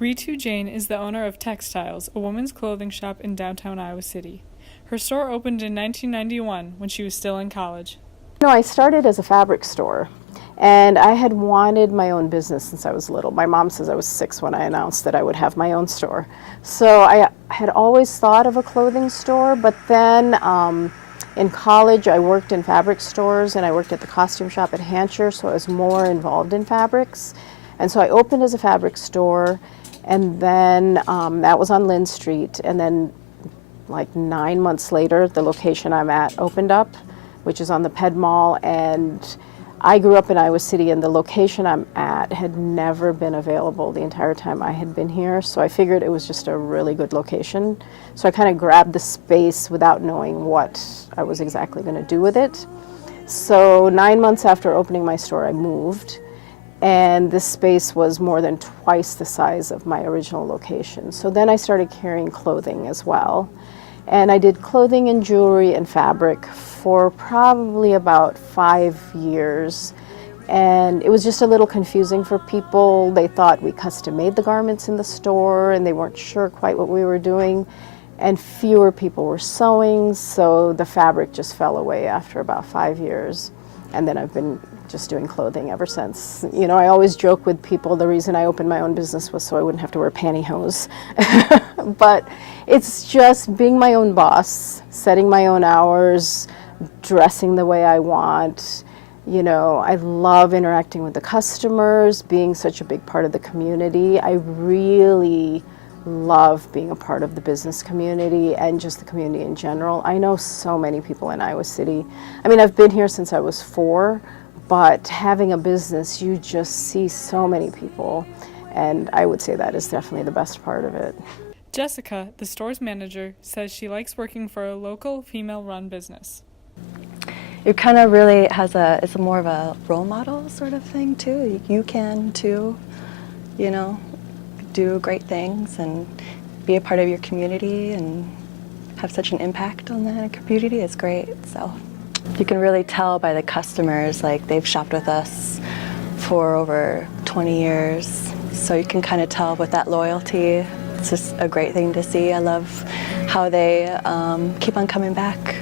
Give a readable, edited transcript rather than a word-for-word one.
Ritu Jain is the owner of Textiles, a women's clothing shop in downtown Iowa City. Her store opened in 1991 when she was still in college. I started as a fabric store, and I had wanted my own business since I was little. My mom says I was 6 when I announced that I would have my own store. So I had always thought of a clothing store, but then in college I worked in fabric stores and I worked at the costume shop at Hancher, so I was more involved in fabrics. And so I opened as a fabric store, and then that was on Lynn Street, and then like 9 months later the location I'm at opened up, which is on the Ped Mall, and I grew up in Iowa City, and the location I'm at had never been available the entire time I had been here, so I figured it was just a really good location. So I kind of grabbed the space without knowing what I was exactly going to do with it. So 9 months after opening my store, I moved, and this space was more than twice the size of my original location. So then I started carrying clothing as well. And I did clothing and jewelry and fabric for probably about 5 years. And it was just a little confusing for people. They thought we custom made the garments in the store, and they weren't sure quite what we were doing. And fewer people were sewing, so the fabric just fell away after about 5 years. And then I've been just doing clothing ever since. You know, I always joke with people the reason I opened my own business was so I wouldn't have to wear pantyhose. But it's just being my own boss, setting my own hours, dressing the way I want. You know, I love interacting with the customers, being such a big part of the community. I really love being a part of the business community and just the community in general. I know so many people in Iowa City. I mean, I've been here since I was 4, but having a business, you just see so many people, and I would say that is definitely the best part of it. Jessica, the store's manager, says she likes working for a local female-run business. It kind of really it's more of a role model sort of thing too. You can too, you know, do great things and be a part of your community and have such an impact on the community. It's great. So you can really tell by the customers, like they've shopped with us for over 20 years. So you can kind of tell with that loyalty. It's just a great thing to see. I love how they keep on coming back.